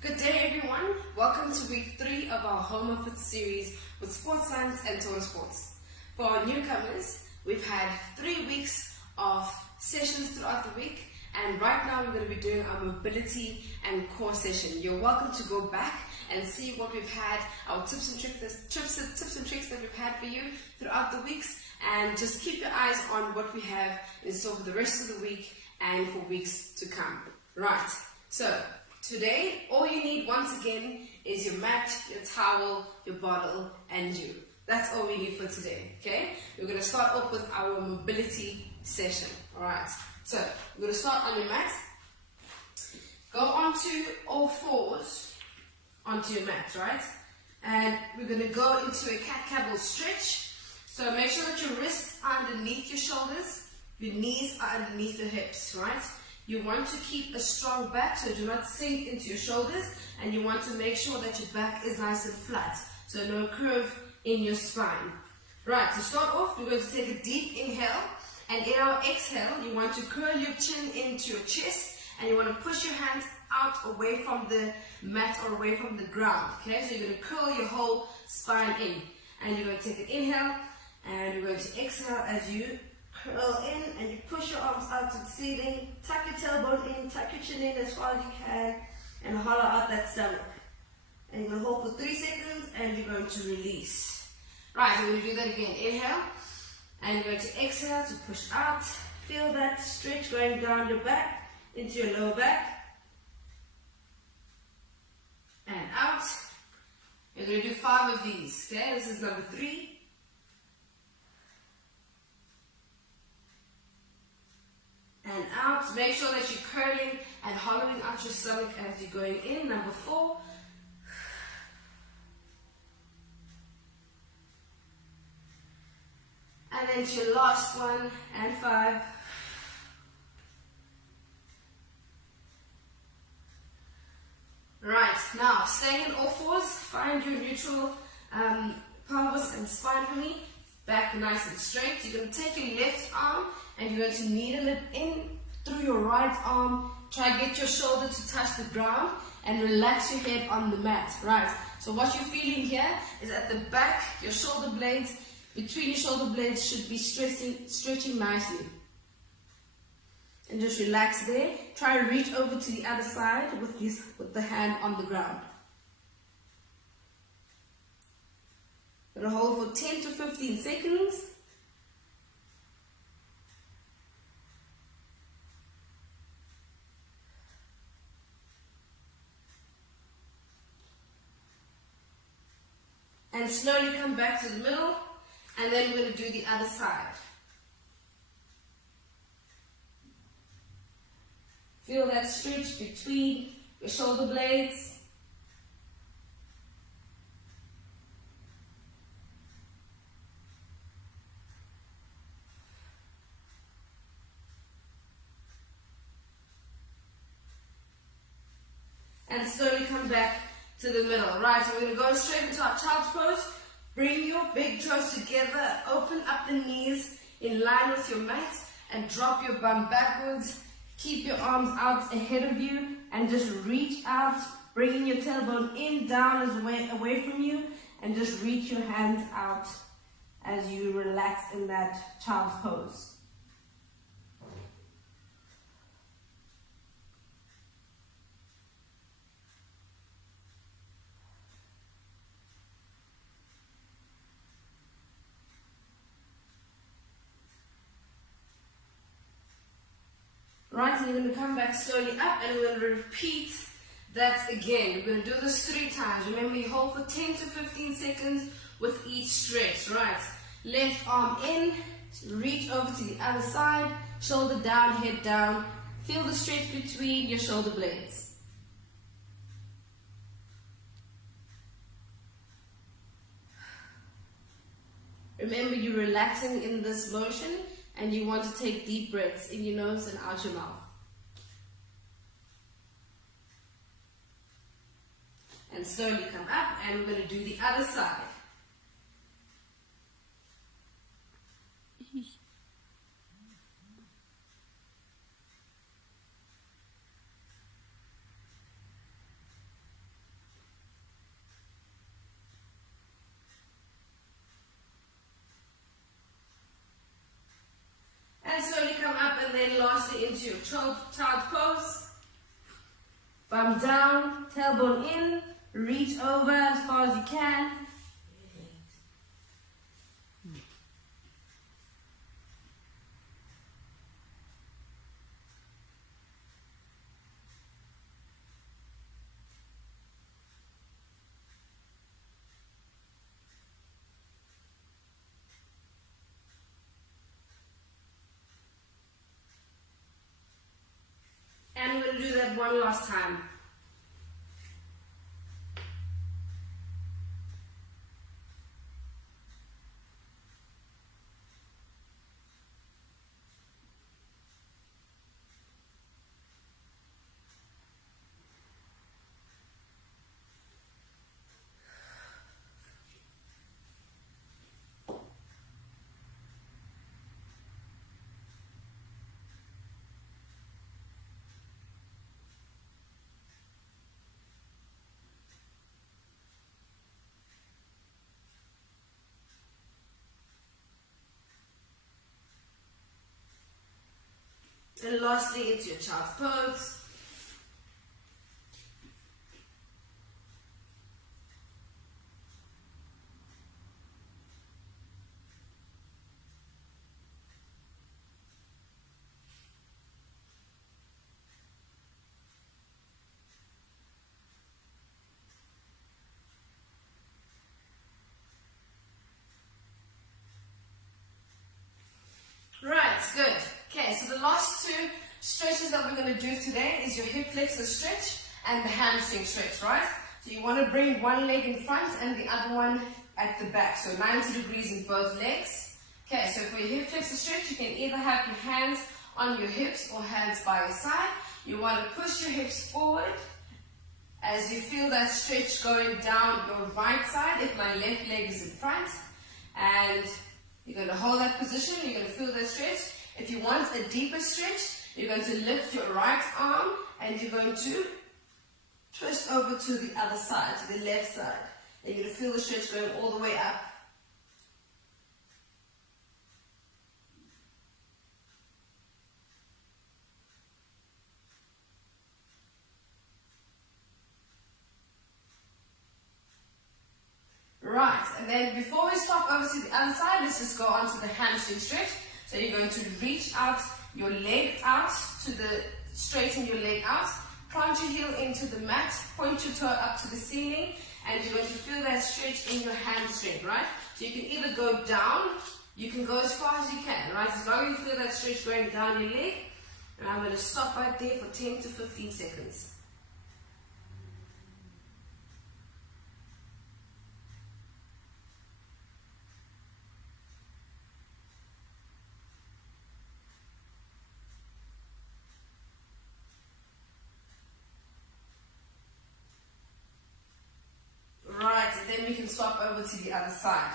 Good day everyone, welcome to week 3 of our Home of Fit series with sports science and total sports. For our newcomers, we've had 3 weeks of sessions throughout the week, and right now we're going to be doing our mobility and core session. You're welcome to go back and see what we've had, our tips and tricks that we've had for you throughout the weeks, and just keep your eyes on what we have in store for the rest of the week and for weeks to come. Right, so today, all you need once again is your mat, your towel, your bottle, and you. That's all we need for today, okay? We're going to start off with our mobility session, alright? So, we're going to start on your mat. Go onto all fours onto your mat, right? And we're going to go into a cat-camel stretch. So, make sure that your wrists are underneath your shoulders, your knees are underneath your hips, right? You want to keep a strong back, so do not sink into your shoulders, and you want to make sure that your back is nice and flat, so no curve in your spine. Right, to start off, we're going to take a deep inhale, and in our exhale, you want to curl your chin into your chest, and you want to push your hands out away from the mat or away from the ground, okay? So you're going to curl your whole spine in, and you're going to take an inhale, and you're going to exhale as you curl in, and you push your arms out to the ceiling, tuck your tailbone in, tuck your chin in as far as you can, and hollow out that stomach. And you're going to hold for 3 seconds, and you're going to release. Right, so we're going to do that again. Inhale, and you're going to exhale to push out. Feel that stretch going down your back, into your lower back. And out. You're going to do 5 of these, okay? This is number 3. And out. Make sure that you're curling and hollowing out your stomach as you're going in. Number 4. And then to your last one, and 5. Right, now staying in all fours, find your neutral pelvis and spine for me. Back nice and straight. You're going to take your left arm and you're going to needle it in through your right arm. Try to get your shoulder to touch the ground and relax your head on the mat. Right, so what you're feeling here is at the back, your shoulder blades, between your shoulder blades should be stretching nicely. And just relax there. Try to reach over to the other side with the hand on the ground. Gonna hold for 10 to 15 seconds. And slowly come back to the middle, and then we're going to do the other side. Feel that stretch between your shoulder blades. And slowly come back to the middle. Right, so we're going to go straight into our child's pose. Bring your big toes together, open up the knees in line with your mat, and drop your bum backwards. Keep your arms out ahead of you, and just reach out, bringing your tailbone in, down as away from you, and just reach your hands out as you relax in that child's pose. Right, and you're going to come back slowly up, and we're going to repeat that again. We're going to do this 3 times. Remember, you hold for 10 to 15 seconds with each stretch. Right, left arm in, reach over to the other side, shoulder down, head down. Feel the stretch between your shoulder blades. Remember, you're relaxing in this motion, and you want to take deep breaths in your nose and out your mouth. And slowly come up, and we're going to do the other side. lastly into your child's pose. Bum down, tailbone in, reach over as far as you can. And we're going to do that one last time. And lastly, into your child's pose. Right, good. Okay, so the last two stretches that we're going to do today is your hip flexor stretch and the hamstring stretch, right? So you want to bring one leg in front and the other one at the back, so 90 degrees in both legs. Okay, so for your hip flexor stretch, you can either have your hands on your hips or hands by your side. You want to push your hips forward as you feel that stretch going down your right side if my left leg is in front. And you're going to hold that position, you're going to feel that stretch. If you want a deeper stretch, you're going to lift your right arm and you're going to twist over to the other side, to the left side. And you're going to feel the stretch going all the way up. Right, and then before we swap over to the other side, let's just go on to the hamstring stretch. So you're going to reach out your leg out to the, straighten your leg out, plant your heel into the mat, point your toe up to the ceiling, and you're going to feel that stretch in your hamstring, right? So you can either go down, you can go as far as you can, right? As long as you feel that stretch going down your leg, and I'm going to stop right there for 10 to 15 seconds. Then we can swap over to the other side.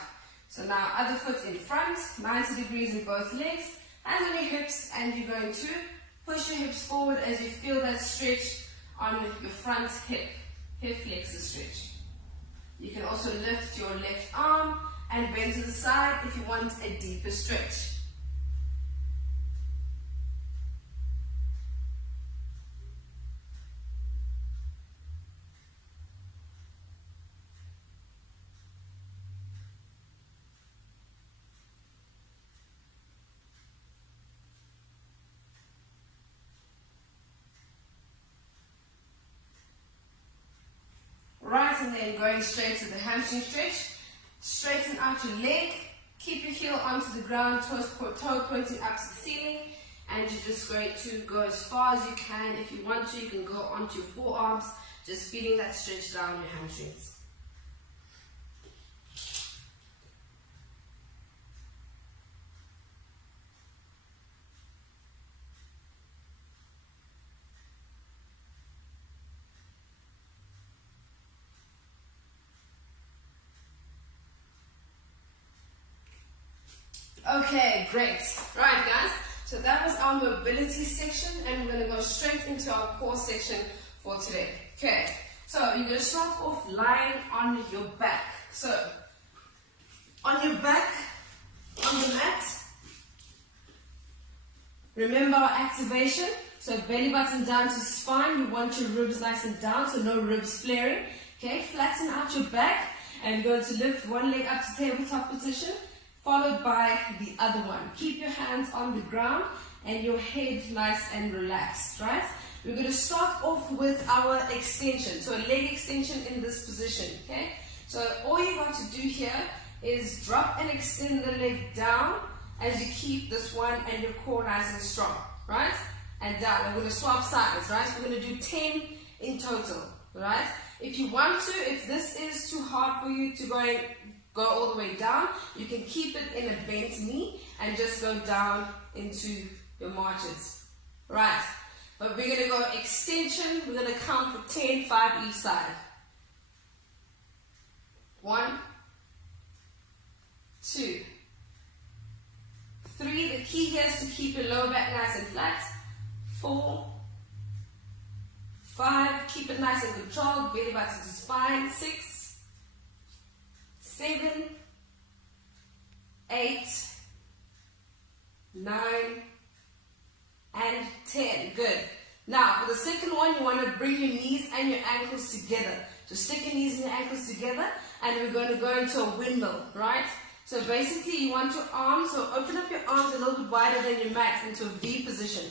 So now other foot in front, 90 degrees in both legs, hands on your hips, and you're going to push your hips forward as you feel that stretch on your front hip flexor stretch. You can also lift your left arm and bend to the side if you want a deeper stretch. Right, and then going straight to the hamstring stretch. Straighten out your leg, keep your heel onto the ground, toe pointing up to the ceiling, and you're just going to go as far as you can. If you want to, you can go onto your forearms, just feeling that stretch down your hamstrings. Okay, great. Right, guys, so that was our mobility section, and we're going to go straight into our core section for today. Okay, so you're going to start off lying on your back. So, on your back, on the mat, Remember our activation. So belly button down to spine. You want your ribs nice and down, so no ribs flaring. Okay, flatten out your back. And you're going to lift one leg up to tabletop position, followed by the other one. Keep your hands on the ground and your head nice and relaxed, right? We're going to start off with our extension. So a leg extension in this position, okay? So all you got to do here is drop and extend the leg down as you keep this one and your core nice and strong, right? And down. I'm going to swap sides, right? We're going to do 10 in total, right? If you want to, if this is too hard for you to go all the way down, you can keep it in a bent knee and just go down into your marches, right? But we're going to go extension. We're going to count for 10, 5 each side. 1, 2, 3. The key here is to keep your lower back nice and flat. 4, 5. Keep it nice and controlled. Belly button to spine. 6, 7, 8, 9, and 10. Good. Now, for the second one, you want to bring your knees and your ankles together. So stick your knees and your ankles together, and we're going to go into a windmill, right? So basically, you want your arms, so open up your arms a little bit wider than your mat into a V position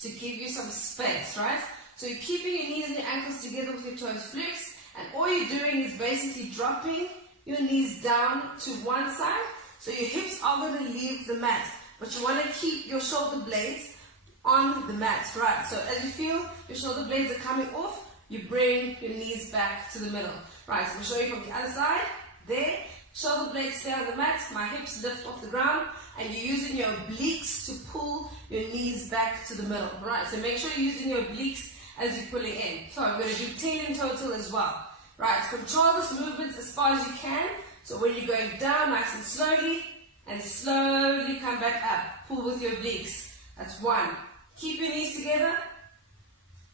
to give you some space, right? So you're keeping your knees and your ankles together with your toes flexed, and all you're doing is basically dropping your knees down to one side, so your hips are going to leave the mat, but you want to keep your shoulder blades on the mat, right? So as you feel your shoulder blades are coming off, you bring your knees back to the middle, right? So I'll show you from the other side. There, shoulder blades stay on the mat, my hips lift off the ground, and you're using your obliques to pull your knees back to the middle, right? So make sure you're using your obliques as you're pulling in. So I'm going to do 10 in total as well, right? Control this movement as far as you can. So when you're going down, nice and slowly come back up. Pull with your obliques. That's 1. Keep your knees together.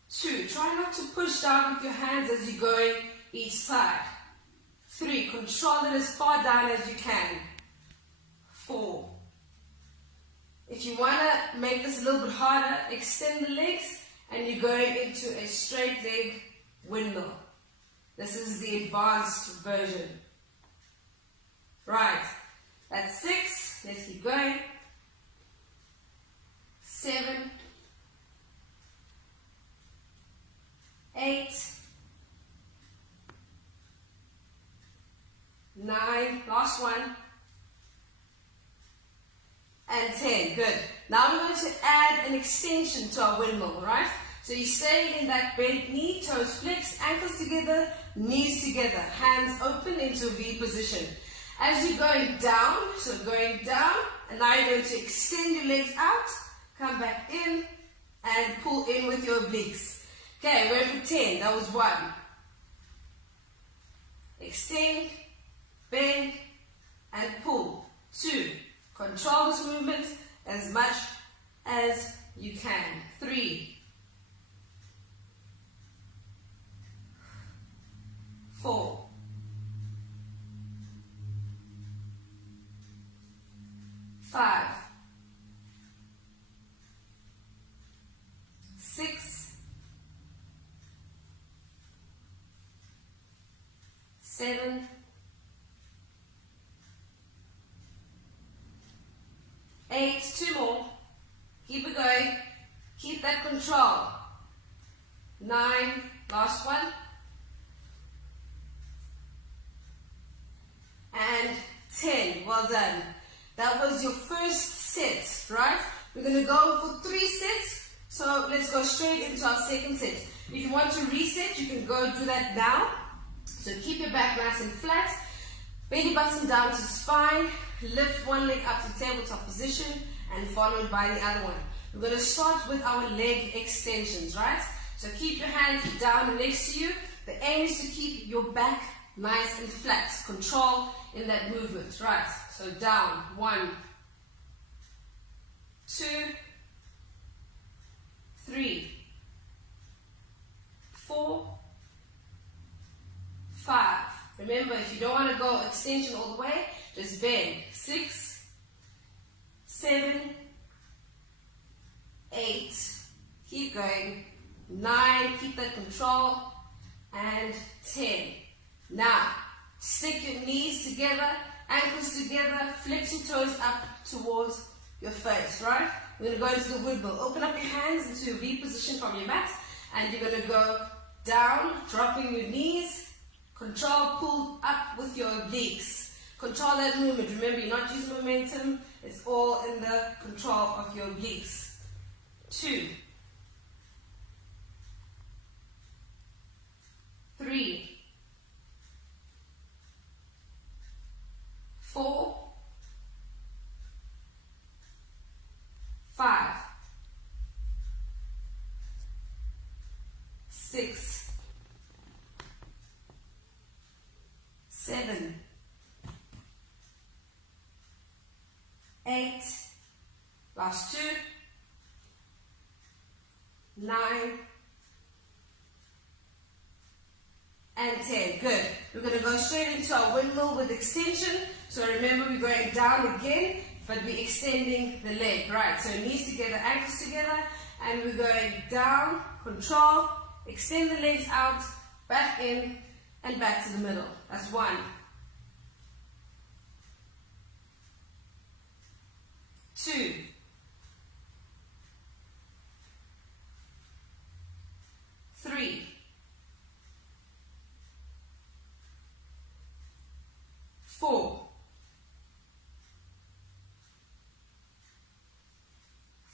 2. Try not to push down with your hands as you're going each side. 3. Control it as far down as you can. 4. If you want to make this a little bit harder, extend the legs and you're going into a straight leg windmill. This is the advanced version. Right. That's 6. Let's keep going. 7, 8, 9, last one, and 10. Good. Now we're going to add an extension to our windmill, right? So you stay in that bent knee, toes flexed, ankles together, knees together, hands open into a V position. As you're going down, so going down, and now you're going to extend your legs out, come back in, and pull in with your obliques. Okay, we're for 10. That was 1. Extend, bend, and pull. 2. Control this movement as much as you can. 3, 4, 5, 6, 7, 8, 2 more. Keep it going. Keep that control. 9, last one. And 10. Well done. That was your first set, right? We're going to go for 3 sets. So let's go straight into our second set. If you want to reset, you can go do that now. So keep your back nice and flat. Belly button down to spine. Lift one leg up to tabletop position and followed by the other one. We're going to start with our leg extensions, right? So keep your hands down next to you. The aim is to keep your back nice and flat. Control in that movement, right? So down. 1, 2, 3, 4, 5. Remember, if you don't want to go extension all the way, just bend. 6, 7, 8, keep going, 9, keep that control, and 10. Now, stick your knees together, ankles together, flex your toes up towards your face, right? We're going to go into the windmill. Open up your hands into a V position from your mat, and you're going to go down, dropping your knees, control, pull up with your obliques. Control that movement. Remember, you're not using momentum. It's all in the control of your obliques. 2, 3, 4, 5, 6, 7, 8, last 2, 9, and 10. Good. We're going to go straight into our windmill with extension. So remember, we're going down again, but we're extending the leg, right? So knees together, ankles together, and we're going down, control, extend the legs out, back in, and back to the middle. That's 1. 2. 3. 4.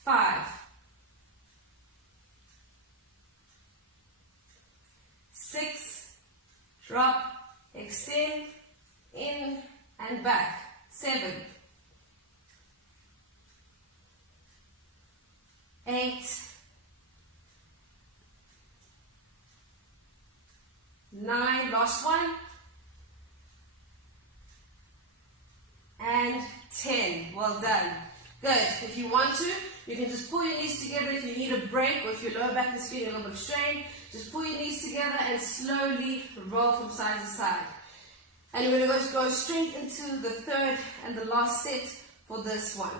5. 6. Drop, extend, in, and back. 7. 8. 9, last one, and 10. Well done. Good. If you want to, you can just pull your knees together. If you need a break or if your lower back is feeling a little bit strained, just pull your knees together and slowly roll from side to side. And we're going to go straight into the third and the last set for this one.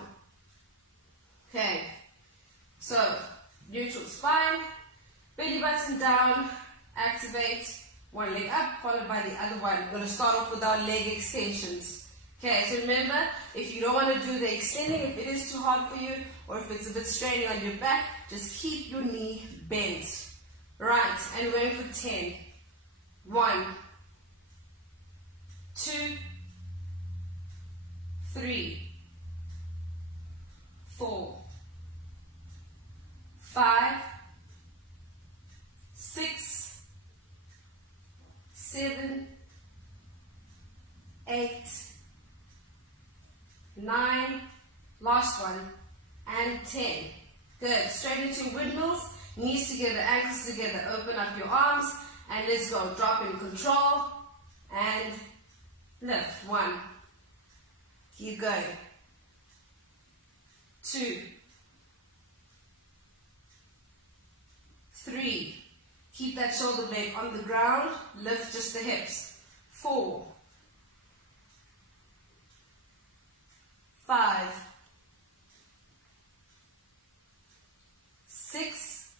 Okay. So, neutral spine, belly button down, activate. One leg up, followed by the other one. We're going to start off with our leg extensions. Okay, so remember, if you don't want to do the extending, if it is too hard for you, or if it's a bit straining on your back, just keep your knee bent. Right, and we're going for 10. 1, 2, 3, 4, 5, 6, 7, 8, 9, last one, and 10. Good. Straight into windmills, knees together, ankles together. Open up your arms, and let's go. Drop in control, and lift. 1. Keep going. 2, 3. Keep that shoulder blade on the ground. Lift just the hips. 4, 5, 6,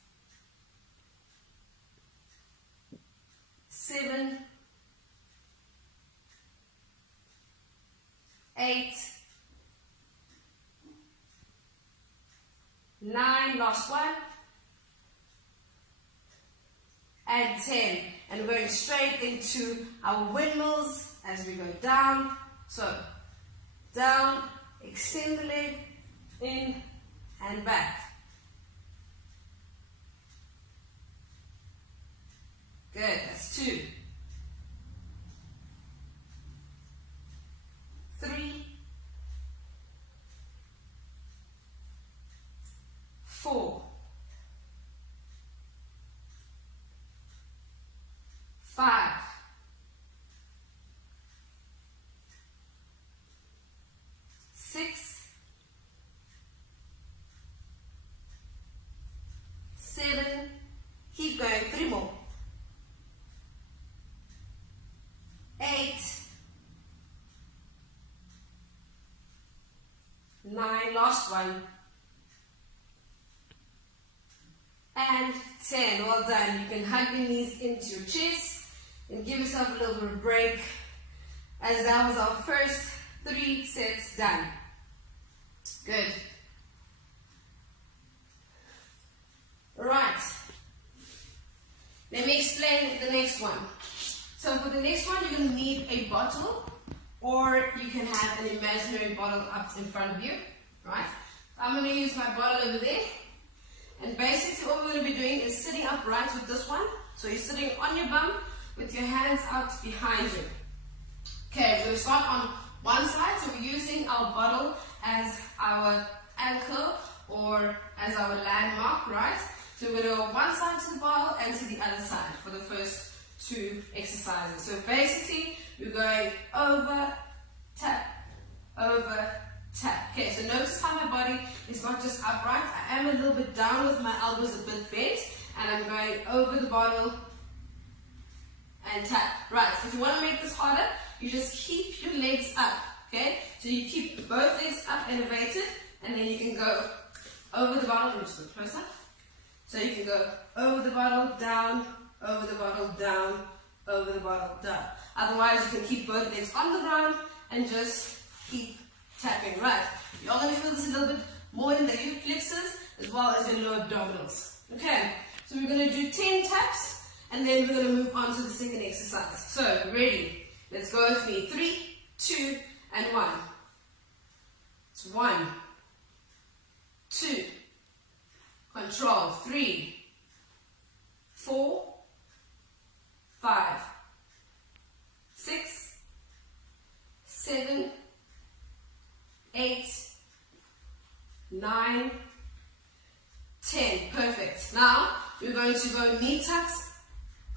7, 8, 9, last one, and 10. And we're going straight into our windmills as we go down. So, down, extend the leg, in, and back. Good, that's 2. 3, 4, 5, 6, 7, keep going, 3 more, 8, 9, last one, and 10. Well done. You can hug your knees into your chest and give yourself a little bit of a break, as that was our first 3 sets done. Good. Alright. Let me explain the next one. So for the next one, you're going to need a bottle, or you can have an imaginary bottle up in front of you. Right? I'm going to use my bottle over there. And basically what we're going to be doing is sitting upright with this one. So you're sitting on your bum with your hands out behind you. Okay, we're going to start on one side. So we're using our bottle as our anchor or as our landmark, right? So we're going to go one side to the bottle and to the other side for the first 2 exercises. So basically we're going over, tap, over, tap. Okay, so notice how my body is not just upright. I am a little bit down with my elbows a bit bent, and I'm going over the bottle and tap. Right, so if you want to make this harder, you just keep your legs up. Okay, so you keep both legs up elevated, and then you can go over the bottle. Let me just look closer. So you can go over the bottle, down, over the bottle, down, over the bottle, down. Otherwise, you can keep both legs on the ground and just keep tapping. Right. You're going to feel this a little bit more in the hip flexors as well as your lower abdominals. Okay. So we're going to do 10 taps, and then we're going to move on to the second exercise. So, ready. Let's go with me. 3, 2, and 1. It's 1, 2, control, 3, 4, 5, 6, 7, 8, 9, 10. Perfect. Now we're going to go knee tucks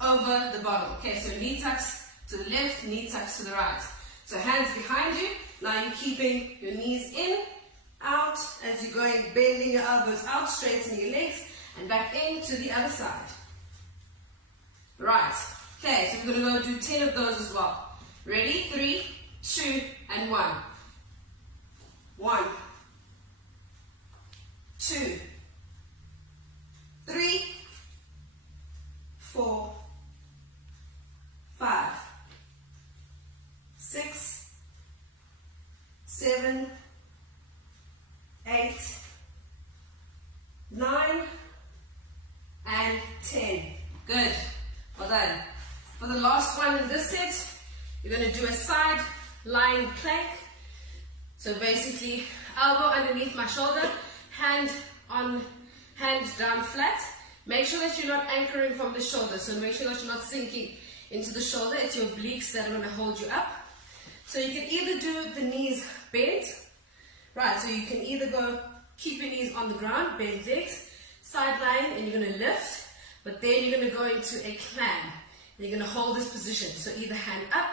over the bottom. Okay, so knee tucks to the left, knee tucks to the right. So hands behind you. Now you're keeping your knees in, out as you're going, bending your elbows out, straightening your legs, and back in to the other side. Right. Okay, so we're going to go do 10 of those as well. Ready? 3, 2, and 1. 1, 2, 3, 4, 5, 6, 7, 8, 9, and 10. Good. Well done. For the last one in this set, you're going to do a side lying plank. So basically, elbow underneath my shoulder, hand down flat. Make sure that you're not anchoring from the shoulder. So make sure that you're not sinking into the shoulder. It's your obliques that are going to hold you up. So you can either do the knees bent. Right, so you can either go, keep your knees on the ground, bend legs, side lying, and you're going to lift. But then you're going to go into a clam. And you're going to hold this position. So either hand up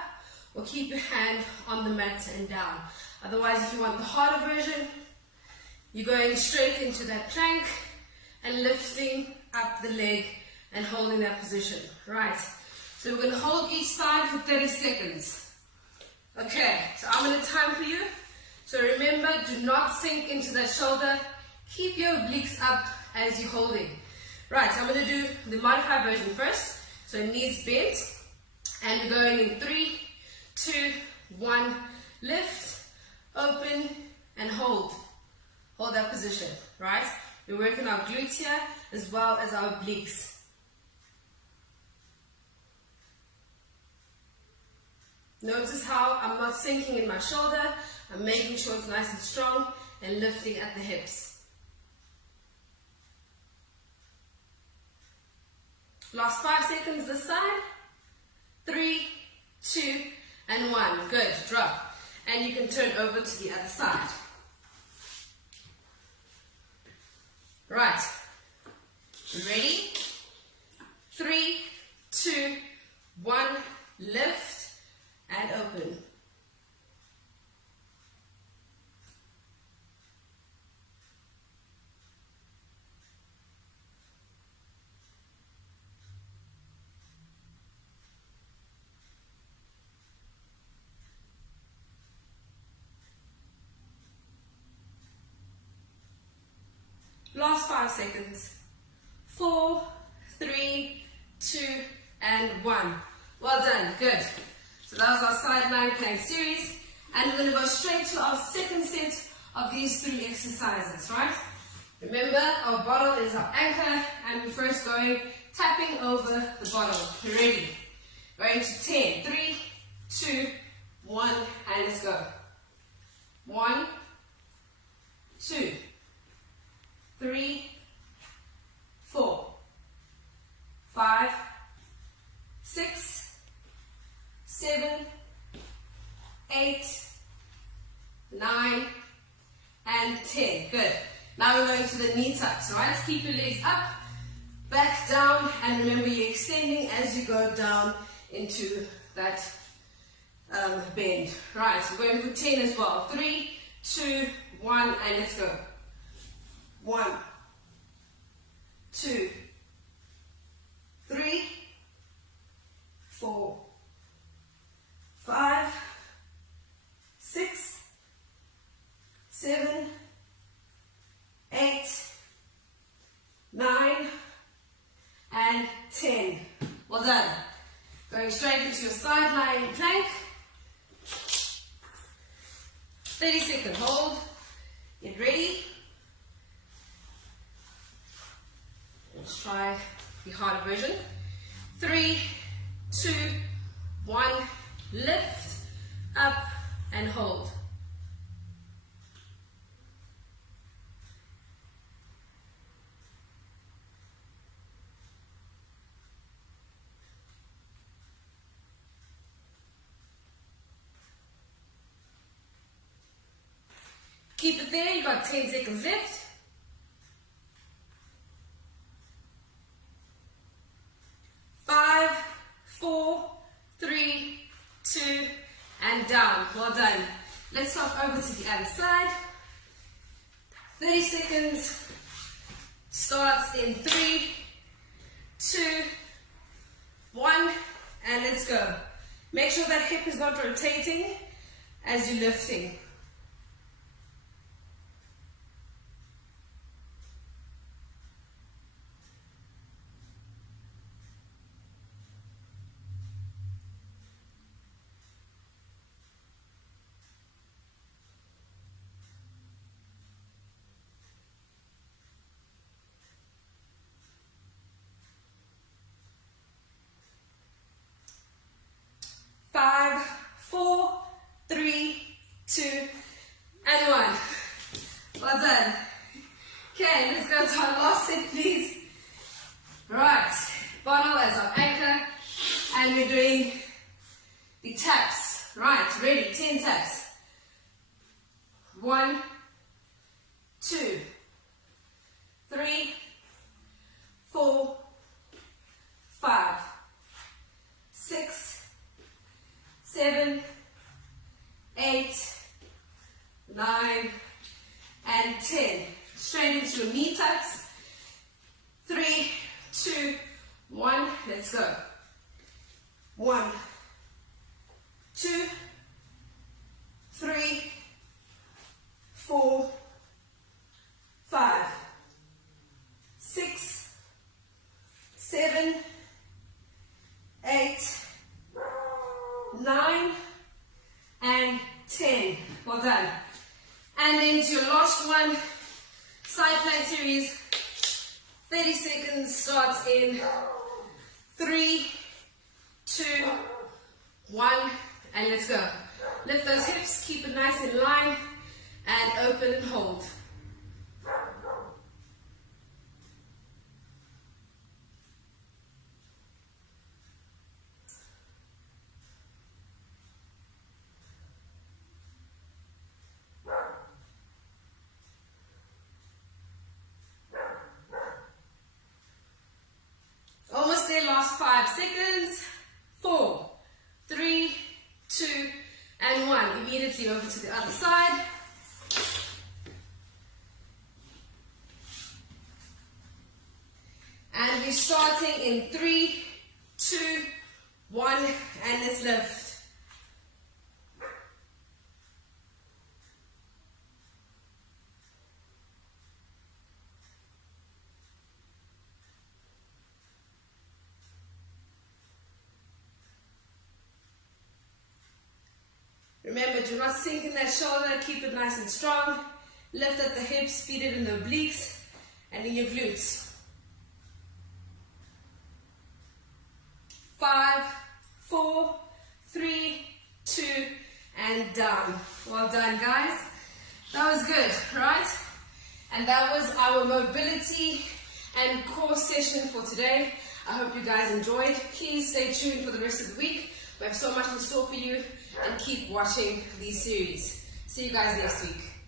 or keep your hand on the mat and down. Otherwise, if you want the harder version, you're going straight into that plank and lifting up the leg and holding that position. Right. So we're going to hold each side for 30 seconds. Okay, so I'm going to time for you. So remember, do not sink into that shoulder. Keep your obliques up as you're holding. Right, so I'm going to do the modified version first. So knees bent, and we're going in 3, 2, 1, lift, open, and hold. Hold that position, right? We're working our glutes here as well as our obliques. Notice how I'm not sinking in my shoulder. I'm making sure it's nice and strong and lifting at the hips. Last 5 seconds this side. 3, 2, and 1. Good. Drop. And you can turn over to the other side. Right. Ready? 3, 2, 1. Lift and open. Last 5 seconds. 4, 3, 2, and 1. Well done, good. So that was our sideline plank series, and we're going to go straight to our second set of these 3 exercises, right? Remember, our bottle is our anchor, and we're first going tapping over the bottle. You ready? Going to 10. 3, 2, 1, and let's go. 1, 2, 3, 4, 5, 6, 7, 8, 9, and 10. Good. Now we're going to the knee tucks, right? Keep your legs up, back down, and remember you're extending as you go down into that bend. Right, so we're going for 10 as well. 3, 2, 1, and let's go. 1, 2, 3, 4, 5, 6, 7, 8, 9, and 10. Well done. Going straight into your side lying plank. 30-second hold. Get ready. Let's try the harder version. 3, 2, 1. Lift, up, and hold. Keep it there, you got 10 seconds left. 5, 4, 3, 2, and down. Well done. Let's swap over to the other side. 30 seconds. Starts in 3, 2, 1, and let's go. Make sure that hip is not rotating as you're lifting. Five, 4, 3, 2, and 1. Well done. Okay, let's go to our last set, please. Right, bottle as our anchor, and we're doing the taps. Right, ready, 10 taps. 1, 2, 3, 4, 5, 6, 7, 8, 9, and 10. Straight into your knee tucks. 3, 2, 1. Let's go. 1, 2, 3, 4, 5, 6, 7, 8, 9, and 10. Well done. And then to your last one, side plank series. 30 seconds starts in 3, 2, 1, and let's go. Lift those hips, keep it nice in line, and open and hold. Almost there, last 5 seconds. 4, 3, 2, and 1. Immediately over to the other side. And we're starting in 3, 2, 1, and let's lift. Remember, do not sink in that shoulder, keep it nice and strong. Lift at the hips, feed it in the obliques and in your glutes. 5, 4, 3, 2, and down. Well done, guys. That was good, right? And that was our mobility and core session for today. I hope you guys enjoyed. Please stay tuned for the rest of the week. We have so much in store for you, and keep watching these series. See you guys next week.